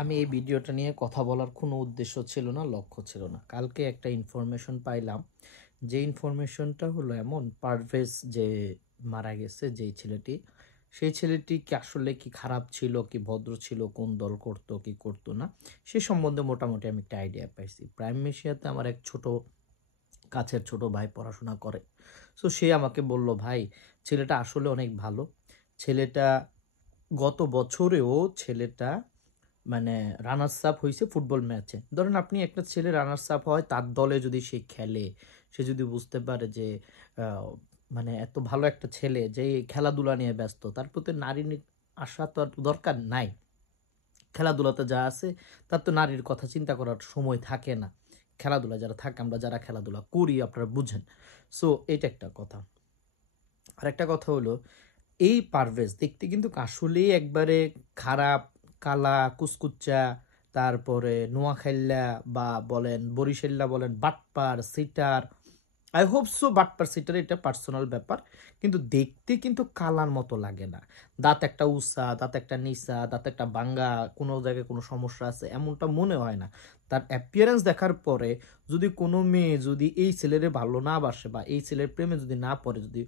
আমি এই ভিডিওটা নিয়ে কথা বলার কোনো উদ্দেশ্য ছিল না, লক্ষ্য ছিল না। কালকে একটা ইনফরমেশন পাইলাম, যে ইনফরমেশনটা হলো এমন, পারভেজ যে মারা গেছে, যেই ছেলেটি, সেই ছেলেটি কি আসলে কি খারাপ ছিল, কি ভদ্র ছিল, কোন দল করতো কি করতো না, সে সম্বন্ধে মোটামুটি আমি একটা আইডিয়া পাইছি। প্রাইম এশিয়াতে আমার এক কাছের ছোট ভাই পড়াশোনা করে। সো সে আমাকে বলল, ভাই ছেলেটা আসলে অনেক ভালো। ছেলেটা গত বছরেও ছেলেটা মানে রানার্স আপ হয়েছে ফুটবল ম্যাচে। ধরেন আপনি একটা ছেলে রানার্স আপ হয়, তার দলে যদি সে খেলে, সে যদি বুঝতে পারে যে আহ, মানে এত ভালো একটা ছেলে যে খেলাধুলা নিয়ে ব্যস্ত, তার প্রতি নারী আসা তো আর দরকার নাই। খেলাধুলাতে যা আছে তার তো নারীর কথা চিন্তা করার সময় থাকে না। খেলাধুলা যারা থাকে, আমরা যারা খেলাধুলা করি আপনারা বুঝেন। সো এটা একটা কথা। আর একটা কথা হলো, এই পারভেজ দেখতে কিন্তু আসলেই একবারে খারাপ, কালা কুচকুচ্চা, তারপরে নোয়াখাইল্লা বা বলেন বরিশাল্লা বলেন, বাটপার সিটার। আই হোপ সো বাটপার সিটার, এটা পার্সোনাল ব্যাপার, কিন্তু দেখতে কিন্তু কালার মতো লাগে না। দাঁত একটা উষা, দাঁত একটা নিচা, দাঁত একটা বাঙ্গা, কোনো জায়গায় কোনো সমস্যা আছে এমনটা মনে হয় না। তার অ্যাপিয়ারেন্স দেখার পরে যদি কোনো মেয়ে যদি এই ছেলেরে ভালো না বাসে বা এই ছেলের প্রেমে যদি না পড়ে, যদি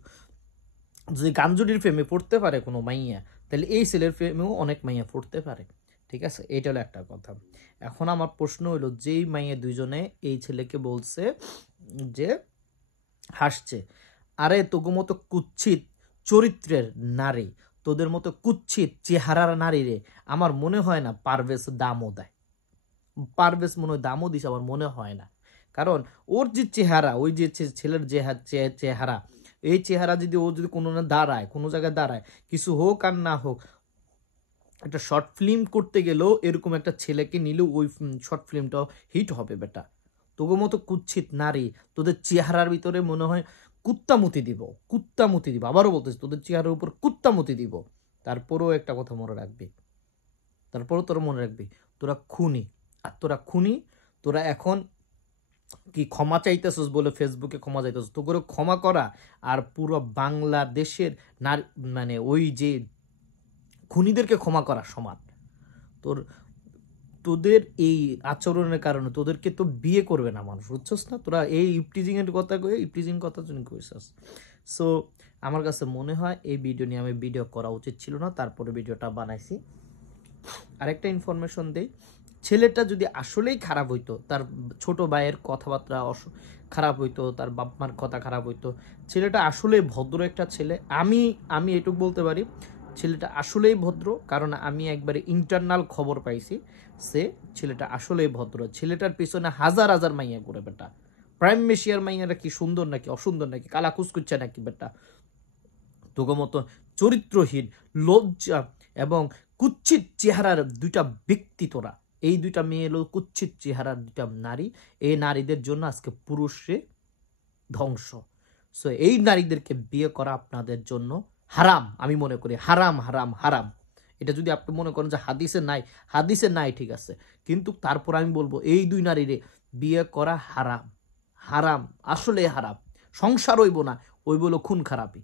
যদি গাঞ্জুরির প্রেমে পড়তে পারে কোনো মাইয়া, তাহলে এই ছেলের প্রেমেও অনেক মাইয়া পড়তে পারে। ঠিক আছে, এইটা হলো একটা কথা। এখন আমার প্রশ্ন হলো, যেই মাইয়া দুইজনে এই ছেলেকে বলছে যে হাসছে, আরে তোগো মতো কুৎসিত চরিত্রের নারী, তোদের মতো কুৎসিত চেহারার নারী রে আমার মনে হয় না পারভেজ দামও দেয়। পারভেজ মনে হয় দামও দিছে, আমার মনে হয় না। কারণ ওর যে চেহারা, ওই যে ছেলের যে চেহারা, এই চেহারা যদি ও যদি কোনো না দাঁড়ায়, কোনো জায়গায় দাঁড়ায়, কিছু হোক আর না হোক, একটা শর্ট ফিল্ম করতে গেলেও এরকম একটা ছেলেকে নিলেও ওই শর্ট ফিল্মটাও হিট হবে বেটা। তোগো মতো কুৎসিত নারী, তোদের চেহারার ভিতরে মনে হয় কুত্তামুতি দিব, কুত্তামুতি দিব, আবারও বলতেছি তোদের চেহারার উপর কুত্তামুতি দিব। তারপরেও একটা কথা মনে রাখবি, তারপরেও তোরা মনে রাখবি, তোরা খুনি। আর তোরা খুনি, তোরা এখন কি ক্ষমা চাইতেছস বলে ফেসবুকে ক্ষমা চাইতেছস, তো করে ক্ষমা করা আর পুরো বাংলাদেশের নারী মানে ওই যে খুনিদেরকে ক্ষমা করা সমান। তোর তোদের এই আচরণের কারণে তোদেরকে তো বিয়ে করবে না মানুষ, বুঝছস না? তোরা এই ইপটিজিং এর কথা কয়ে ইপটিজিং কথা তুমি কইছস। সো আমার কাছে মনে হয় এই ভিডিও নিয়ে আমি ভিডিও করা উচিত ছিল না, তারপরে ভিডিওটা বানাইছি। আরেকটা ইনফরমেশন দেই, ছেলেটা যদি আসলেই খারাপ হইতো, তার ছোট ভাইয়ের কথাবার্তা খারাপ হইতো, তার বাপ মার কথা খারাপ হইতো, ছেলেটা আসলেই ভদ্র একটা ছেলে। আমি আমি এটুকু বলতে পারি, ছেলেটা আসলেই ভদ্র, কারণ আমি একবারে ইন্টারনাল খবর পাইছি। ছেলেটা আসলেই ভদ্র। ছেলেটার পিছনে হাজার হাজার মাইয়া করে বেটা। প্রাইম মেশিয়ার মাইয়ারা কি সুন্দর নাকি অসুন্দর নাকি কালা কুচকুচ্চা নাকি বেটা? তোগো মতো চরিত্রহীন, লজ্জা এবং কুচ্ছিত চেহারার দুইটা ব্যক্তি তোরা। এই দুইটা মেয়ে হলো কুচ্ছিত চেহারার দুইটা নারী। এই নারীদের জন্য আজকে পুরুষে ধ্বংস। সো এই নারীদেরকে বিয়ে করা আপনাদের জন্য হারাম, আমি মনে করি হারাম হারাম হারাম। এটা যদি আপনি মনে করেন যে হাদিসে নাই, হাদিসে নাই ঠিক আছে, কিন্তু তারপর আমি বলবো এই দুই নারীরে বিয়ে করা হারাম, হারাম, আসলে হারাম। সংসার হইব না, ওই বলো খুন খারাপি।